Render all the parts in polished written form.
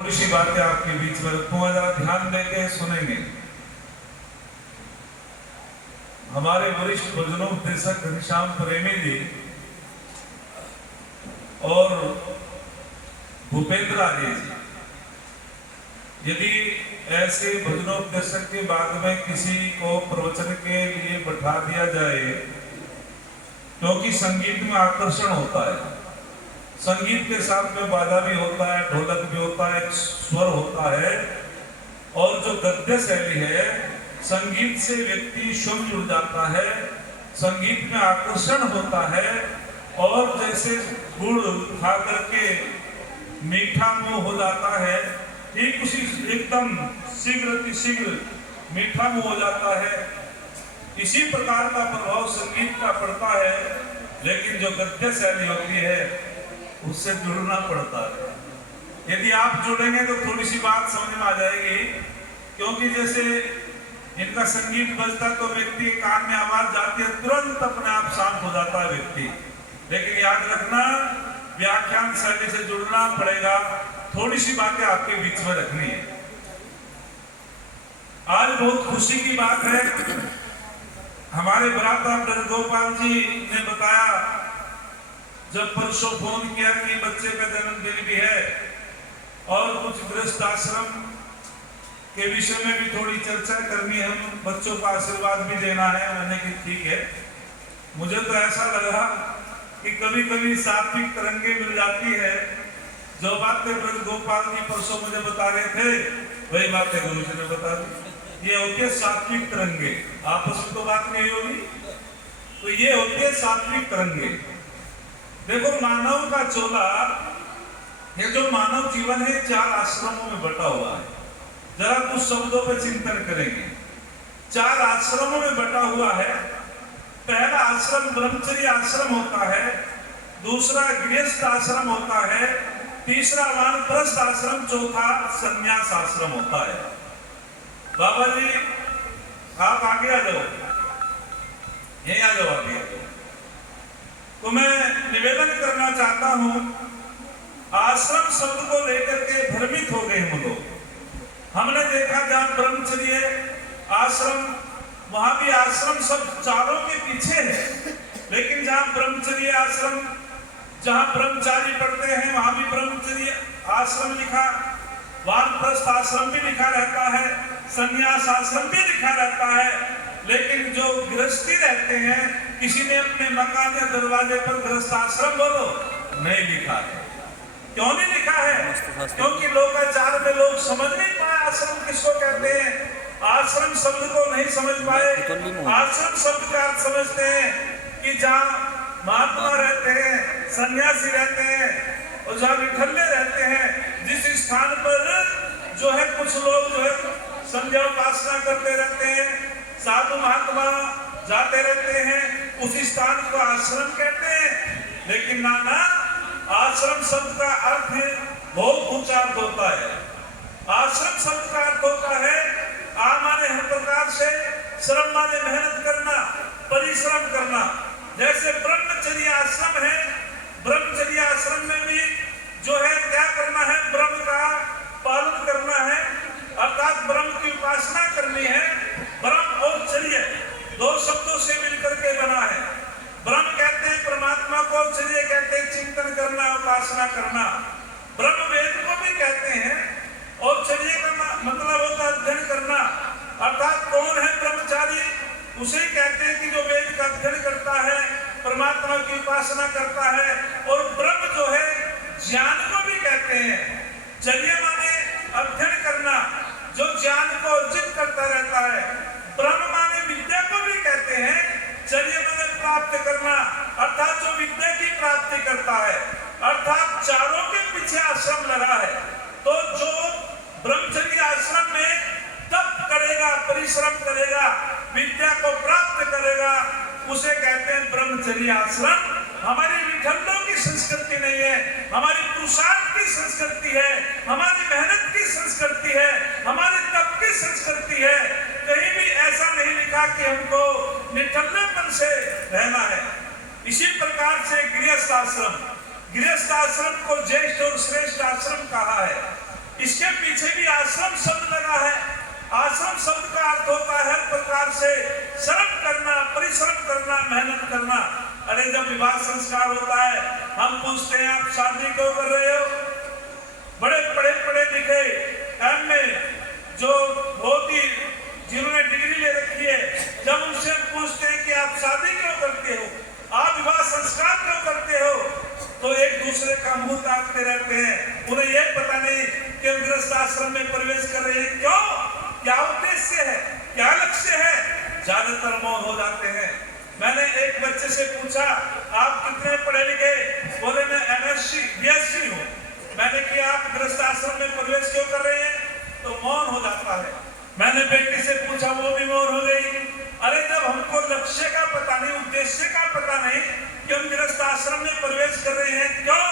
थोड़ी सी बातें आपके बीच में रखूंगा, जरा ध्यान देके सुनेंगे। हमारे वरिष्ठ भजनोपदेशक घनश्याम प्रेमी जी और भूपेंद्र जी, यदि ऐसे भजनोपदेशक के बाद में किसी को प्रवचन के लिए बैठा दिया जाए, क्योंकि संगीत में आकर्षण होता है, संगीत के साथ में बाजा भी होता है, ढोलक भी होता है, स्वर होता है, और जो गद्य शैली है, संगीत से व्यक्ति स्वयं जुड़ जाता है, संगीत में आकर्षण होता है। और जैसे गुड़ खा करके मीठा मुंह हो जाता है, ठीक उसी एकदम शीघ्र मीठा मुंह हो जाता है। इसी प्रकार का प्रभाव संगीत का पड़ता है, लेकिन जो गद्य शैली होती है उससे जुड़ना पड़ता है। यदि आप जुड़ेंगे तो थोड़ी सी बात समझ में आ जाएगी, क्योंकि जैसे इनका संगीत बजता तो व्यक्ति के कान में आवाज जाती है, तुरंत अपने आप शांत हो जाता है व्यक्ति। लेकिन याद रखना, व्याख्यान शैली से जुड़ना पड़ेगा। थोड़ी सी बातें आपके बीच में रखनी है। आज बहुत खुशी की बात है, हमारे भ्राता ब्रजगोपाल जी ने बताया, जब परसों फोन किया कि बच्चे का जन्मदिन भी है और कुछ गृहस्थ आश्रम के विषय में भी थोड़ी चर्चा करनी है, हम बच्चों को आशीर्वाद भी देना है। मैंने कि ठीक है। मुझे तो ऐसा लगा कि कभी कभी सात्विक तरंगे मिल जाती है। जो बातें ब्रजगोपाल जी परसों मुझे बता रहे थे, वही बातें गुरु जी ने बता दी। ये होती है सात्विक तरंगे, आपस में तो बात नहीं होगी, तो ये होती है सात्विक तरंगे। देखो, मानव का चोला, ये जो मानव जीवन है, 4 आश्रमों में बटा हुआ है। जरा कुछ शब्दों पे चिंतन करेंगे। 4 आश्रमों में बटा हुआ है। पहला आश्रम ब्रह्मचर्य आश्रम होता है, दूसरा गृहस्थ आश्रम होता है, तीसरा वानप्रस्थ आश्रम, चौथा संन्यास आश्रम होता है। बाबा जी, आप आगे आ जाओ, यहीं आ जाओ, आगे आ जाओ। तो मैं निवेदन करना चाहता हूं, आश्रम शब्द को लेकर के भ्रमित हो गए हम लोग। हमने देखा जहां ब्रह्मचर्य आश्रम, वहां भी आश्रम शब्द चारों के पीछे है, लेकिन जहां ब्रह्मचर्य आश्रम, जहां ब्रह्मचारी पढ़ते हैं, वहां भी ब्रह्मचर्य आश्रम लिखा, वानप्रस्थ आश्रम भी लिखा रहता है, संन्यास आश्रम भी लिखा रहता है। लेकिन जो गृहस्थी रहते हैं, किसी ने अपने मकान या दरवाजे पर गृहस्थ आश्रम बोलो नहीं लिखा है। क्यों नहीं लिखा है? क्योंकि लोकाचार में लोग समझ नहीं पाए आश्रम किसको कहते हैं, आश्रम शब्द को नहीं समझ पाए। आश्रम शब्द का अर्थ समझते हैं कि जहाँ महात्मा रहते हैं, सन्यासी रहते हैं, और जहाँ विठल्ले रहते हैं, जिस स्थान पर जो है कुछ लोग जो है संध्या उपासना करते रहते हैं, साधु महात्मा जाते रहते हैं, उसी स्थान को आश्रम कहते हैं। लेकिन नाना, आश्रम शब्द का अर्थ बहुत ऊंचा अर्थ होता है। आश्रम शब्द का अर्थ होता है आ माने हर प्रकार से, श्रम माने मेहनत करना, परिश्रम करना। जैसे ब्रह्मचर्य आश्रम है, ब्रह्मचर्य आश्रम में भी जो है क्या करना है, ब्रह्म का पालन करना है, अर्थात ब्रह्म की उपासना करनी है। ब्रह्म और चर्य 2 शब्दों से मिलकर के बना है। ब्रह्म कहते हैं परमात्मा को, चर्य कहते हैं चिंतन करना, उपासना करना। ब्रह्म वेद को भी कहते हैं, और चर्य का मतलब होता है अध्ययन करना। अर्थात कौन है ब्रह्मचारी? उसे कहते हैं कि जो वेद का अध्ययन करता है, परमात्मा की उपासना करता है। और ब्रह्म जो है ज्ञान को भी कहते हैं। चर्य माने अध्ययन करना, जो ज्ञान को अर्जित करता रहता है। ब्रह्म माने विद्या को भी कहते हैं। चर्य माने प्राप्त करना, अर्थात जो विद्या की प्राप्ति करता है। अर्थात चारों के पीछे आश्रम लगा है। तो जो ब्रह्मचर्य आश्रम में तप करेगा, परिश्रम करेगा, विद्या को प्राप्त करेगा, उसे कहते हैं ब्रह्मचर्य आश्रम। हमारी विठल्लों की संस्कृति नहीं है, हमारी पुरुषार्थ की संस्कृति है, हमारी मेहनत की संस्कृति है, हमारी तप की संस्कृति है। कहीं भी ऐसा नहीं लिखा कि हमको निठल्लेपन से रहना है। इसी प्रकार से गृहस्थ आश्रम, गृहस्थ आश्रम को ज्येष्ठ और श्रेष्ठ आश्रम कहा है। इसी करना। अरे जब विवाह संस्कार होता है हम पूछते हैं आप शादी क्यों कर रहे हो? बड़े पढ़े लिखे काम में जो बहुत ही जिन्होंने डिग्री ले रखी है, जब उनसे पूछते हैं कि आप शादी क्यों करते हो, आप विवाह संस्कार क्यों करते हो, तो एक दूसरे का मुंह ताकते रहते हैं। उन्हें यह पता नहीं कि हम गृहस्थ आश्रम में प्रवेश कर रहे हैं क्यों, क्या उद्देश्य है, क्या लक्ष्य है। ज्यादातर मौन हो जाते हैं। मैंने एक बच्चे से पूछा आप कितने पढ़े लिखे? बोले मैं MSc BSc हूँ। मैंने किया आप गृहस्थ आश्रम में प्रवेश क्यों कर रहे हैं? तो मौन हो जाता है। मैंने बेटी से पूछा, वो भी मौन हो गई। अरे जब हमको लक्ष्य का पता नहीं, उद्देश्य का पता नहीं कि हम गृहस्थ आश्रम में प्रवेश कर रहे हैं क्यों,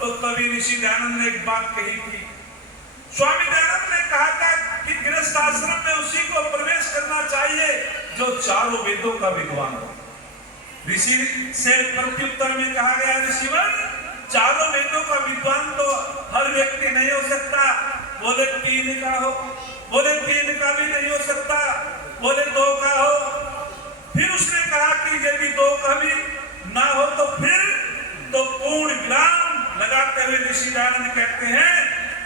तो तभी ऋषि दयानंद ने एक बात कही थी। स्वामी दयानंद ने कहा था कि गृहस्थ आश्रम में उसी को प्रवेश करना चाहिए जो चारों वेदों का विद्वान हो। ऋषि से प्रत्युत्तर में कहा गया, ऋषिवर चारों वेदों का विद्वान तो हर व्यक्ति नहीं हो सकता। बोले 3 का हो, बोले 3 का भी नहीं हो सकता, बोले 2 का हो। फिर उसने कहा कि यदि 2 का भी ना हो तो फिर तो पूर्ण विराम लगाते हुए ऋषि दयानंद कहते हैं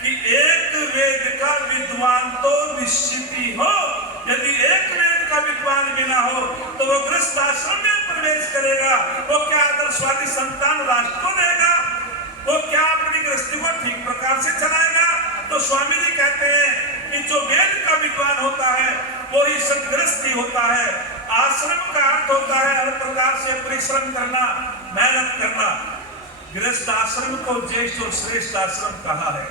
कि एक वेद का विद्वान तो निश्चित ही हो। यदि एक वेद का विद्वान भी ना हो तो वो गृहस्थ आश्रम में प्रवेश करेगा, वो क्या आदर्शवादी संतान राष्ट्र को देगा, वो क्या अपनी गृहस्थी को ठीक प्रकार से चलाएगा। तो स्वामी जी कहते हैं कि जो वेद का विद्वान होता है वो ही सदगृहस्थी होता है। आश्रम का अर्थ होता है हर प्रकार से परिश्रम करना, मेहनत करना। गृहस्थ आश्रम को ज्येष्ठ और श्रेष्ठ आश्रम कहा है।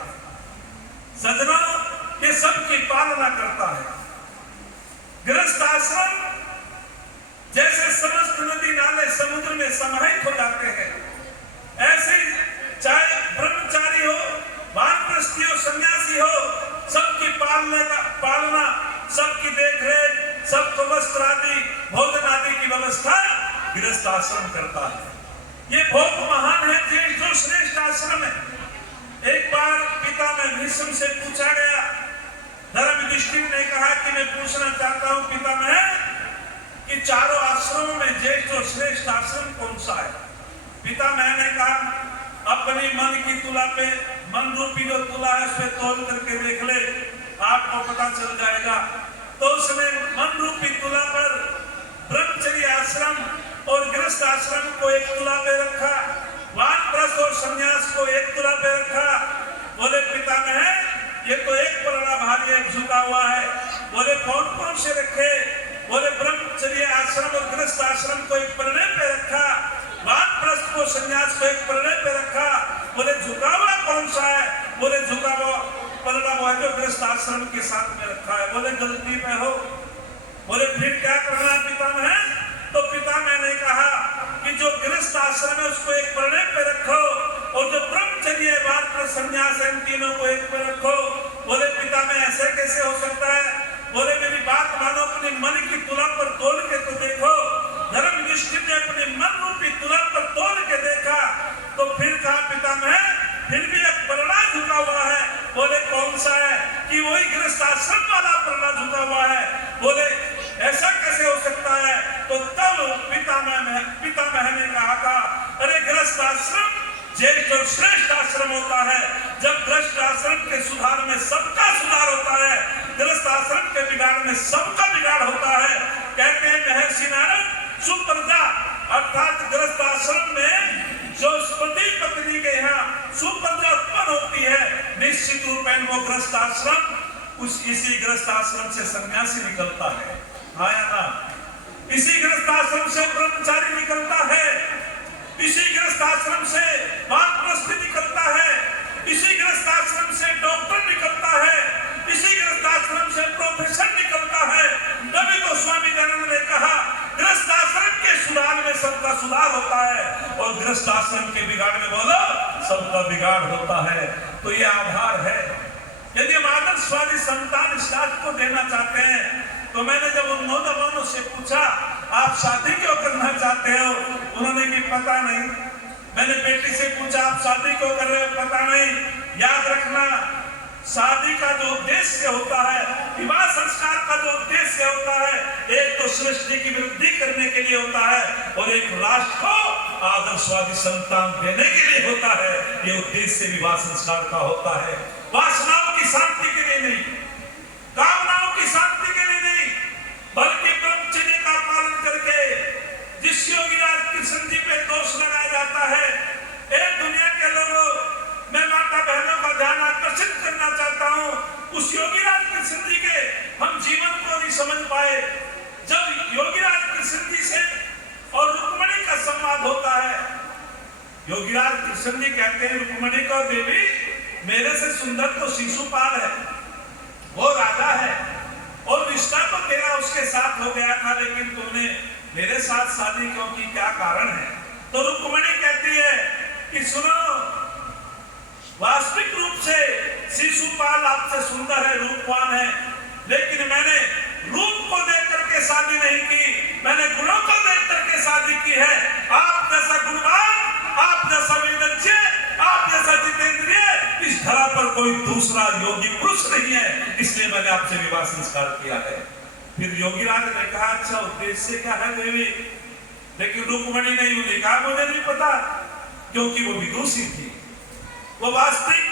सजना ये सबकी पालना करता है। गृहस्थ आश्रम जैसे समस्त नदी नाले समुद्र में समाहित हो जाते हैं, ऐसे ही चाहे ब्रह्मचारी हो, वानप्रस्थी हो, सन्यासी हो, सबकी पालना, सबकी देखरेख, सबको वस्त्र आदि, भोजन आदि की व्यवस्था गृहस्थ आश्रम करता है। ये बहुत महान है, ज्येष्ठ और श्रेष्ठ आश्रम है। एक बार पिता में भीष्म से पूछा गया, धर्म युधिष्ठिर ने कहा कि मैं पूछना चाहता हूं पिता में कि चारों आश्रमों में ज्येष्ठ और श्रेष्ठ आश्रम कौन सा है? पिता मैंने कहा अपनी मन की तुला पे, मन रूपी जो तुला है उस पे तोल करके देख ले, आपको पता चल जाएगा। तो उसने मन रूपी तुला पर ब्रह्मचर्य आश्रम और गृहस्थ आश्रम को एक तुला पे रखा, वानप्रस्थ और संन्यास को एक तुला पे रखा। बोले पिता में ये तो एक पलड़ा भारी एक झुका हुआ है। बोले कौन कौन से रखे? बोले ब्रह्मचर्य आश्रम और गृहस्थ आश्रम को एक पलड़े पे रखा, वानप्रस्थ को संन्यास को एक पलड़े पे रखा। बोले झुका हुआ कौन सा है? बोले झुका हुआ पलड़ा वो है जो गृहस्थ आश्रम के साथ में रखा है। बोले गलती में हो। बोले फिर क्या करना है पिता में? तो पिता मैंने कहा कि जो गृहस्थ आश्रम है उसको एक पलड़े पे रखो और जो ब्रह्मचर्य वानप्रस्थ संन्यास इन तीनों को एक पे रखो। बोले पिता में ऐसे कैसे हो सकता है? बोले मेरी बात मानो, अपनी मन की तुला पर तोल के तो देखो। धर्म युधिष्ठिर ने अपने मन रूपी तुला पर तोल के देखा तो फिर कहा पिता में फिर भी एक पलड़ा झुका हुआ है। बोले कौन सा है? कि वही गृहस्थ आश्रम वाला पलड़ा झुका हुआ है। बोले ऐसा कैसे हो सकता है? तो तब पितामह ने कहा था अरे गृहस्थ आश्रम ज्येष्ठ और श्रेष्ठ आश्रम होता है। जब गृहस्थ आश्रम के सुधार में सबका सुधार होता है, गृहस्थ आश्रम के बिगाड़ में सबका बिगाड़ होता है। कहते हैं महर्षि नारद सुप्रजा अर्थात गृहस्थ आश्रम में जो पति पत्नी के यहाँ सुप्रजा उत्पन्न होती है, निश्चित रूप में वो गृहस्थ आश्रम इसी गृहस्थ आश्रम से सन्यासी निकलता है। आया ना? इसी गृहस्थ आश्रम से ब्रह्मचारी निकलता है, इसी गृहस्थ आश्रम से वानप्रस्थ निकलता है, इसी गृहस्थ आश्रम से डॉक्टर निकलता है, इसी गृहस्थ आश्रम से प्रोफेसर निकलता है। तभी तो स्वामी दयानंद ने कहा गृहस्थ आश्रम के सुधार में सबका सुधार होता है और गृहस्थ आश्रम के बिगाड़ में बोलो सबका बिगाड़ होता है। तो ये आधार है। यदि हम आदर्शवादी संतान इस राष्ट्र को देना चाहते हैं तो मैंने जब उन नौजवानों से पूछा आप शादी क्यों करना चाहते हो? उन्होंने कि पता नहीं। मैंने बेटी से पूछा आप शादी क्यों कर रहे हो? पता नहीं। याद रखना शादी का जो उद्देश्य होता है, विवाह संस्कार का जो उद्देश्य होता है, एक तो सृष्टि की वृद्धि करने के लिए होता है और एक राष्ट्र को आदर्शवादी संतान देने के लिए होता है। ये उद्देश्य विवाह संस्कार का होता है। वासनाओं की शांति के लिए नहीं, कामनाओं की शांति के लिए नहीं, बल्कि ब्रह्मचर्य का पालन करके जिस योगीराज कृष्ण जी पे दोष लगाया जाता है, एक दुनिया के लोगों, मैं माता बहनों का ध्यान आकर्षित करना चाहता हूँ, उस योगीराज कृष्ण जी के हम जीवन को नहीं समझ पाए। जब योगीराज कृष्ण जी से और रुक्मणी का संवाद होता है, योगीराज कृष्ण जी कहते हैं रुक्मणी को, देवी मेरे से सुंदर तो शिशुपाल है, वो राजा है और रिश्ता तो तेरा उसके साथ हो गया था, लेकिन तुमने मेरे साथ शादी क्यों की, क्या कारण है? तो रुक्मणी कहती है कि सुनो, वास्तविक रूप से शिशुपाल आपसे सुंदर है, रूपवान है, लेकिन मैंने रूप को देख करके शादी नहीं की, मैंने गुणों को देख करके शादी की है। आप जैसा गुणवान, आप जैसा विदग्ध, आप जैसा जितेंद्रिय इस धरा पर कोई दूसरा योगी पुरुष नहीं है, इसलिए मैंने आपसे विवाह संस्कार किया है। फिर योगीराज ने कहा, अच्छा उद्देश्य क्या है देवी? लेकिन रुक्मणी ने यूं कहा, मुझे नहीं पता, क्योंकि वो विदुषी थी, वो वास्तविक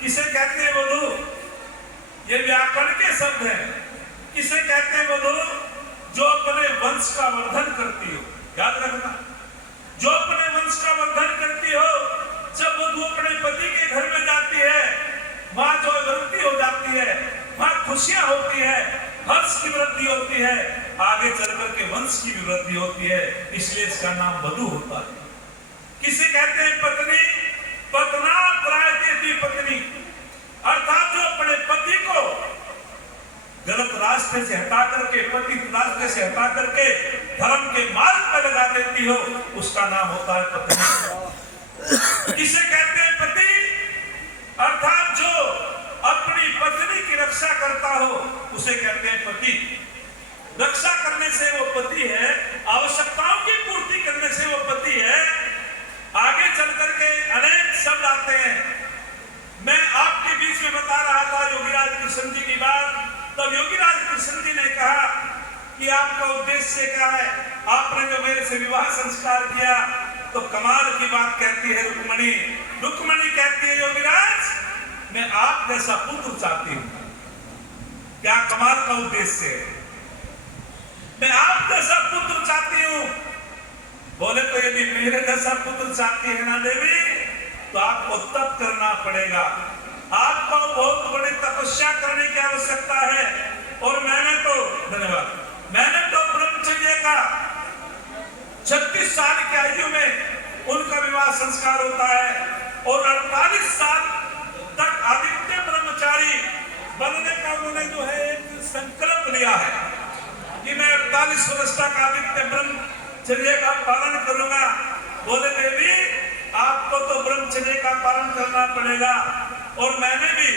किसे कहते हैं वधु, ये व्याकरण के शब्द हैं। किसे कहते हैं वधु? जो अपने वंश का वर्धन करती हो, याद रखना, जो अपने वंश का वर्धन करती हो। जब वधु अपने पति के घर में जाती है, वहां जो वृद्धि हो जाती है, वहां खुशियां होती है, हर्ष की वृद्धि होती है, आगे चलकर के वंश की भी वृद्धि होती है, इसलिए इसका नाम वधु होता है। किसे कहते हैं पत्नी? पतना त्रायते पत्नी, अर्थात जो अपने पति को गलत रास्ते से हटा करके, पतित रास्ते से हटा करके धर्म के मार्ग पर लगा देती हो, उसका नाम होता है पत्नी। किसे कहते हैं पति? अर्थात जो अपनी पत्नी की रक्षा करता हो, उसे कहते हैं पति। रक्षा करने से वो पति है, आवश्यकताओं की पूर्ति करने से वो पति है। आगे चल करके अनेक शब्द आते हैं। मैं आपके बीच में बता रहा था योगीराज कृष्ण जी की बात, तब योगीराज कृष्ण जी ने कहा कि आपका उद्देश्य क्या है? आपने जो मेरे से विवाह संस्कार किया, तो कमाल की बात कहती है रुक्मणी। रुक्मणी कहती है योगीराज, मैं आप जैसा पुत्र चाहती हूं। क्या कमाल का उद्देश्य है? मैं आप जैसा पुत्र चाहती हूं। बोले तो यदि मेरे जैसा पुत्र चाहती है ना देवी, तो आपको तप करना पड़ेगा, आपको बहुत बड़ी तपस्या करने की आवश्यकता है। और मैंने तो, धन्यवाद, मैंने तो ब्रह्मचर्य का 36 साल की आयु में उनका विवाह संस्कार होता है और 48 साल तक आदित्य ब्रह्मचारी बनने का उन्होंने जो है एक संकल्प लिया है कि मैं 48 वर्ष तक आदित्य ब्रह्मचर्य का पालन करूंगा। बोले देवी, आपको तो ब्रह्मचर्य का पालन करना पड़ेगा, और मैंने भी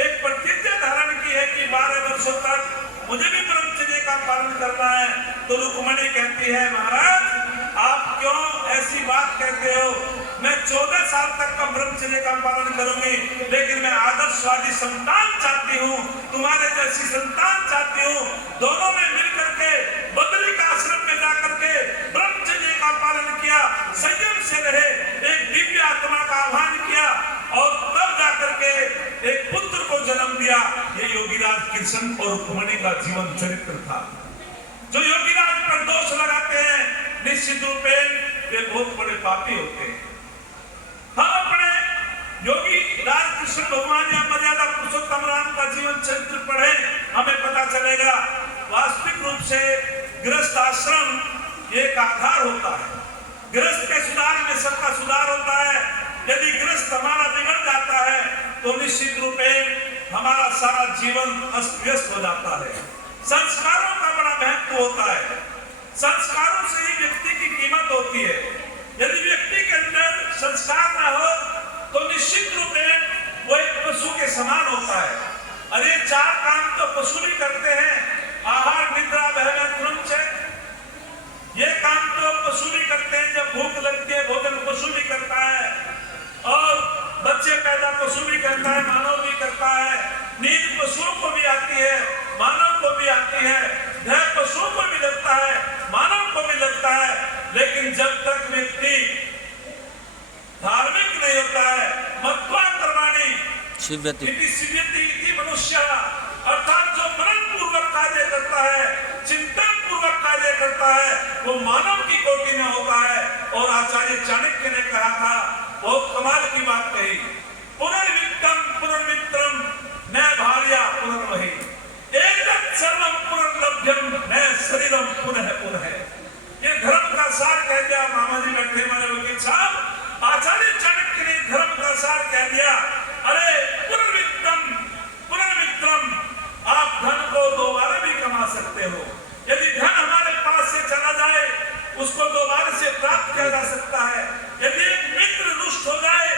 एक प्रतिज्ञा धारण की है कि 12 वर्षों तक मुझे भी ब्रह्मचर्य का पालन करना है। तो रुक्मणी कहती है, महाराज आप क्यों ऐसी बात कहते हो? मैं 14 साल तक का ब्रह्मचर्य का पालन करूंगी, लेकिन मैं आदर्शवादी संतान चाहती हूँ, तुम्हारे जैसी संतान चाहती हूँ। दोनों ने मिलकर के बदरी का आश्रम में जाकर के ब्रह्मचर्य का पालन किया, संयम से रहे, एक दिव्य आत्मा का आह्वान किया और तब जाकर के एक पुत्र को जन्म दिया। ये योगीराज कृष्ण और रुक्मणी का जीवन चरित्र था। जो योगीराज पर दोष लगाते हैं, निश्चित रूप वे बहुत बड़े पापी होते हैं। हम अपने योगी राज कृष्ण भगवान या मर्यादा पुरुषोत्तम राम का जीवन चरित्र पढ़े, हमें पता चलेगा वास्तविक रूप से गृहस्थ आश्रम एक आधार होता है। गृहस्थ के सुधार में सबका सुधार होता है। यदि गृहस्थ हमारा बिगड़ जाता है तो निश्चित रूप में हमारा सारा जीवन अस्त व्यस्त हो जाता है। संस्कारों का बड़ा महत्व होता है। संस्कारों से ही व्यक्ति की कीमत होती है। यदि व्यक्ति के अंदर संस्कार ना हो तो निश्चित रूप में वो एक पशु के समान होता है। अरे 4 काम तो पशु भी करते हैं, आहार निद्रा भोजन क्रमचय, ये काम तो पशु भी करते हैं। जब भूख लगती है भोजन पशु भी करता है, और बच्चे पैदा पशु भी करता है, मानव भी करता है। नींद पशुओं को भी आती है, मानव को भी आती है। भय पशुओं को भी लगता है, मानव को भी लगता है। लेकिन जब तक व्यक्ति धार्मिक नहीं होता है, मत्वा कर्माणि इति सिद्ध्यति इति मनुष्य, अर्थात जो मनन पूर्वक कार्य करता है, चिंतन पूर्वक कार्य करता है, वो मानव की कोटि में होता है। और आचार्य चाणक्य ने कहा था, बहुत कमाल की बात कही, पुनर्वित्तम पुनर्मित्रम न भार्या पुनर्वहि, एतत् सर्वं पुनर्लभ्यम न शरीरम पुनः पुनः। ये धर्म का सार कह दिया। मामा जी बैठे हमारे वकील साहब, आचार्य चाणक्य ने धर्म का सार कह दिया। अरे पुनर्वित्तम पुनर्मित्रम, आप धन को दोबारा भी कमा सकते हो। यदि धन हमारे पास से चला जाए, उसको दोबारा से प्राप्त किया जा सकता है। यदि एक मित्र रुष्ट हो जाए,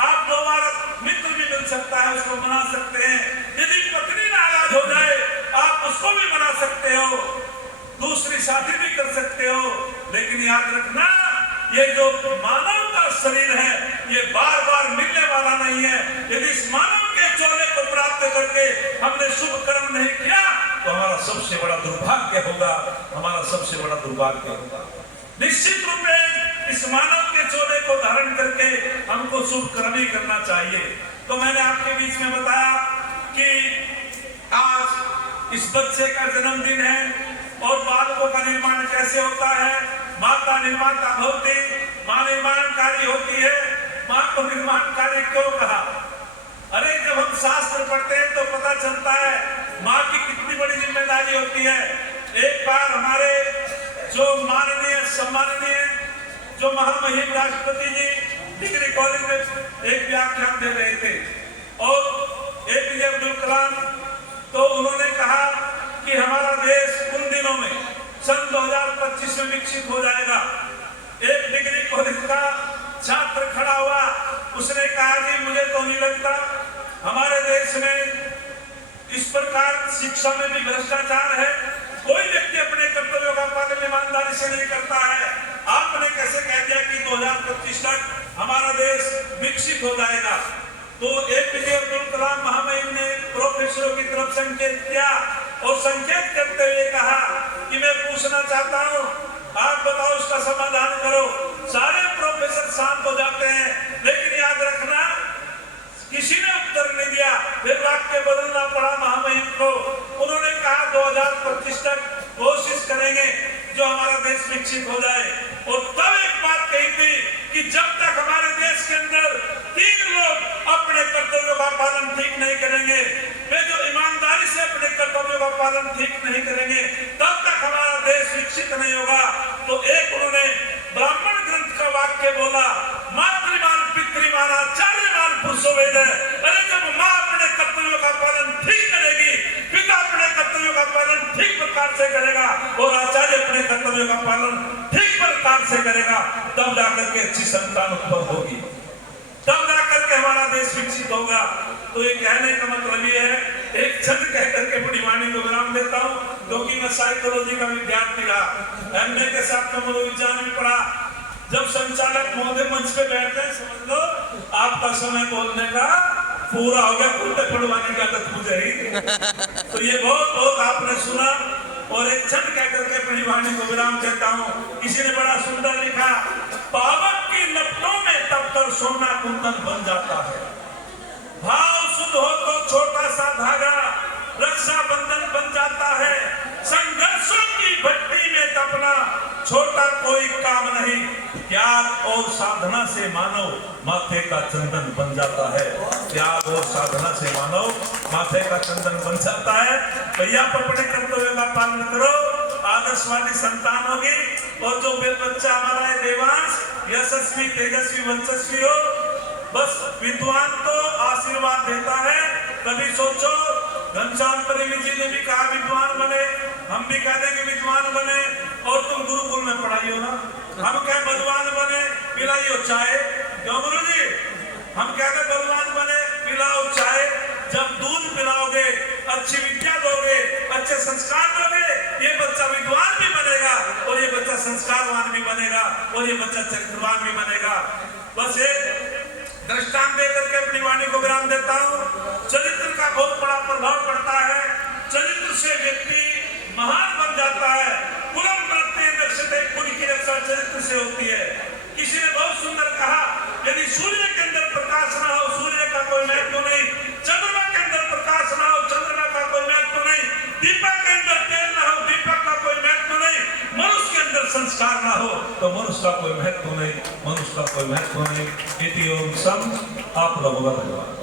आप दोबारा मित्र भी मिल सकता है, उसको बना सकते हैं। यदि पत्नी नाराज हो जाए, आप उसको भी बना सकते हो, दूसरी शादी भी कर सकते हो। लेकिन याद रखना, ये जो मानव का शरीर है, ये बार बार मिलने वाला नहीं है। यदि इस मानव के चोले को प्राप्त करके हमने शुभ कर्म नहीं किया, तो हमारा सबसे बड़ा दुर्भाग्य होगा, हमारा सबसे बड़ा दुर्भाग्य होगा। निश्चित रूप में इस मानव के चोले को धारण करके हमको शुभ कर्म ही करना चाहिए। तो मैंने आपके बीच में बताया कि आज इस बच्चे का जन्मदिन है और बालकों का निर्माण कैसे होता है। माता निर्माता होती, माँ निर्माणकारी होती है। माँ को निर्माणकारी क्यों कहा? अरे जब हम शास्त्र पढ़ते हैं तो पता चलता है माँ की कितनी बड़ी जिम्मेदारी होती है। एक बार हमारे जो माननीय सम्माननीय जो महामहिम राष्ट्रपति जी डिग्री कॉलेज में एक व्याख्यान दे रहे थे और APJ अब्दुल कलाम, तो उन्होंने कहा कि हमारा देश उन दिनों में सन 2025 में विकसित हो जाएगा। एक डिग्री कॉलेज का छात्र खड़ा हुआ, उसने कहा कि मुझे तो नहीं लगता हमारे देश में इस प्रकार शिक्षा में भी भ्रष्टाचार है। कोई व्यक्ति अपने कर्तव्यों का पालन ईमानदारी से नहीं करता है। आपने कैसे कह दिया कि 2025 तक हमारा देश विकसित हो जाएगा? तो APJ अब्दुल कलाम महामहिम ने प्रोफेसरों की तरफ संकेत किया और संकेत करते हुए कहा कि मैं पूछना चाहता हूं, आप बताओ, इसका समाधान करो। सारे प्रोफेसर शांत हो जाते हैं, लेकिन याद रखना किसी ने उत्तर नहीं दिया। फिर वाक्य बदलना पड़ा महामहिम को। उन्होंने कहा 2025 तक कोशिश करेंगे जो हमारा देश विकसित हो जाए। और तब एक बात कही थी कि जब तक हमारे देश के अंदर 3 लोग अपने कर्तव्यों का पालन ठीक नहीं करेंगे, वे जो ईमानदारी से अपने कर्तव्यों का पालन ठीक नहीं करेंगे, तब तक हमारा देश विकसित नहीं होगा। तो एक उन्होंने ब्राह्मण ग्रंथ का वाक्य बोला, मातृमान पितृमान आचार्यमान पुरुषो वेद। अरे जब माँ अपने कर्तव्यों का पालन ठीक करेगी, पिता अपने कर्तव्यों का पालन ठीक प्रकार से करेगा और आचार्य अपने कर्तव्यों का पालन ठीक प्रकार से करेगा, तब जाकर के अच्छी संतान उत्पन्न होगी, तब जाकर के हमारा देश विकसित होगा। तो ये कहने का मतलब ये है, एक छंद कह करके बड़ी वाणी को विराम देता हूँ, क्योंकि मैं साइकोलॉजी का विद्यार्थी रहा, MA के साथ में मनोविज्ञान भी पढ़ा। जब संचालक महोदय मंच पे बैठते हैं, समझ लो आपका समय बोलने का पूरा हो गया, उल्टे पढ़वाने की आदत मुझे ही। तो ये बहुत बहुत आपने सुना और एक छंद कह करके अपनी वाणी को विराम देता हूँ। किसी ने बड़ा सुंदर लिखा, पावक की लपटों में तब कर सोना कुंदन बन जाता है। भाव शुद्ध हो तो छोटा सा धागा रक्षा बंधन बन जाता है। संघर्षों की भट्टी में तपना छोटा कोई काम नहीं। त्याग और साधना से मानव माथे का चंदन बन जाता है। त्याग और साधना से मानव माथे का चंदन बन जाता है। भैया अपने कर्तव्यों का पालन करो, आदर्शवादी संतान होगी। और जो बच्चा हमारा है देवांश, यशस्वी तेजस्वी वंशस्वी हो, बस विद्वान तो आशीर्वाद देता है। कभी सोचो, घनश्याम प्रेमी जी ने भी कहा विद्वान बने, हम भी कहते हैं कि विद्वान बने और तुम गुरुकुल में पढ़ाइयो ना। हम क्या बलवान बने, पिलाइयो चाय, क्यों गुरु जी? हम कहते बलवान बने, पिलाओ चाय। जब दूध पिलाओगे, अच्छी विद्या दोगे, अच्छे संस्कार दोगे, ये बच्चा विद्वान भी बनेगा और ये बच्चा संस्कारवान भी बनेगा और ये बच्चा चरित्रवान भी बनेगा। बस एक दृष्टांत देकर के से होती है। किसी ने बहुत सुंदर कहा, यदि सूर्य के अंदर प्रकाश ना हो, सूर्य का कोई महत्व नहीं, चंद्रमा के अंदर प्रकाश ना हो, चंद्रमा का कोई महत्व नहीं, दीपक के अंदर तेल ना हो, दीपक का कोई महत्व नहीं, मनुष्य के अंदर संस्कार ना हो तो मनुष्य का कोई महत्व नहीं, मनुष्य का कोई महत्व नहीं। इति ओम सम। आप लोगों का धन्यवाद।